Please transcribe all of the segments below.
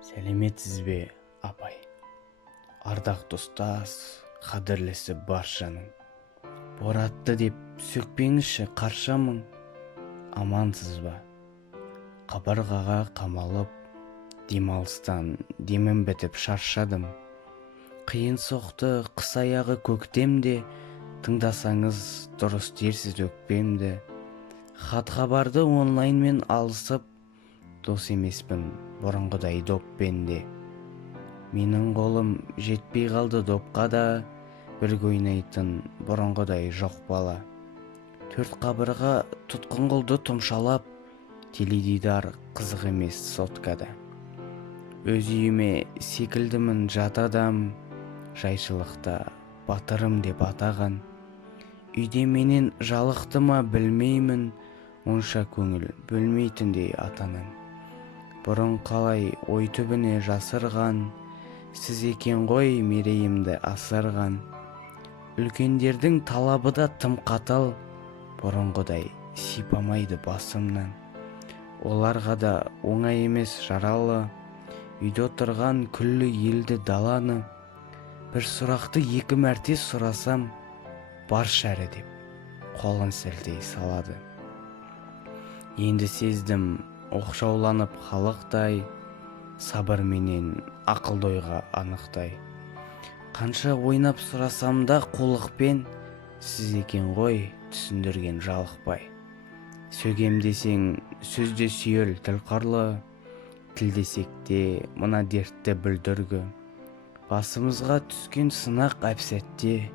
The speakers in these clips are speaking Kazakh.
Сәлеметсізбе, апай? Ардақты ұстаз, қадірлесі баршаның. Боратты деп сөкпеңізші қаршамың. Амансыз ба? Қабырғаға қамалып, демалыстан демім бітіп шаршадым. Қиын соқты қыс аяғы көктемде, тыңдасаңыз дұрыс дерсіз өкпемді. Хат-хабарды онлайнмен алысып, дос емеспін бұрынғыдай доппенде. Менің қолым жетпей қалды допқа да, бірге ойнайтын бұрынғыдай жоқ бала. Төрт қабырға тұтқын қылды тұмшалап, теледидар қызық емес соткада. Өз үйіме секілдімін жат адам, жайшылықта батырым деп атаған. Үйде менен жалықты ма білмеймін, онша көңіл бөлмейтіндей атанам. Бұрын қалай ой түбіне жасырған, сіз екен ғой мерейімді асырған. Үлкендердің талабы да тым қатал, бұрынғыдай сипамайды басымнан. Оларға да оңай емес жаралы, үйде отырған күллі елді даланы. Бір сұрақты екі мәрте сұрасам, бар шәрі деп қолын сілтей салады. Енді сездім оқшауланып халықтай, сабыр менен ақылды ойға анықтай. Қанша ойнап сұрасам да қулықпен, сіз екен ғой түсіндірген жалықпай. Сөгем десең сөзде сүйел тіл қарлы, тілдесек те мына дертті бүлдіргі. Басымызға түскен сынақ әп-сәтте,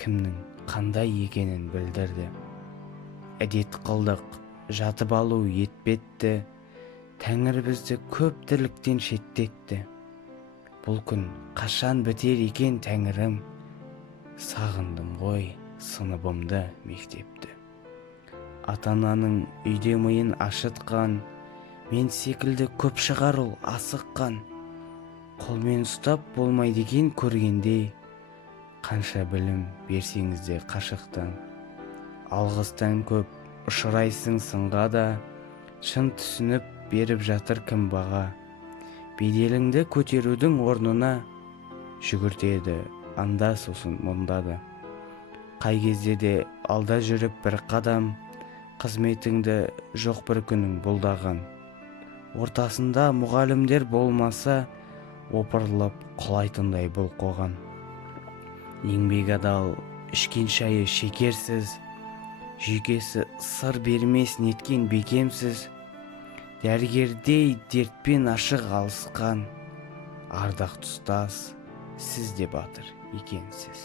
кімнің қандай екенін білдірді. Әдет қылдық, жатып алу етпетті, Тәңір бізді көп тірліктен шеттетті. Бұл күн қашан бітер екен Тәңірім, сағындым ғой сыныбымды, мектепті. Ата-ананың үйде миын ашытқан, мен секілді көп шығар ол асыққан. Қолмен ұстап болмайды екен көргендей, қанша білім берсеңіз де қашықтан. Алғыстан көп ұшырайсың сынға да, шын түсініп беріп жатыр кім баға. Беделіңді көтерудің орнына, жүгіртеді анда сосын мұнда да. Қай кезде де алда жүріп бір қадам, қызметіңді жоқ бір күнің бұлдаған. Ортасында мұғалімдер болмаса, опырылып құлайтындай бұл қоғам. Еңбек адал, ішкен шайы шекерсіз, жүйкесі сыр бермес неткен бекемсіз. Дәрігердей дертпен ашық алысқан, ардақты ұстаз, сіз де батыр екенсіз.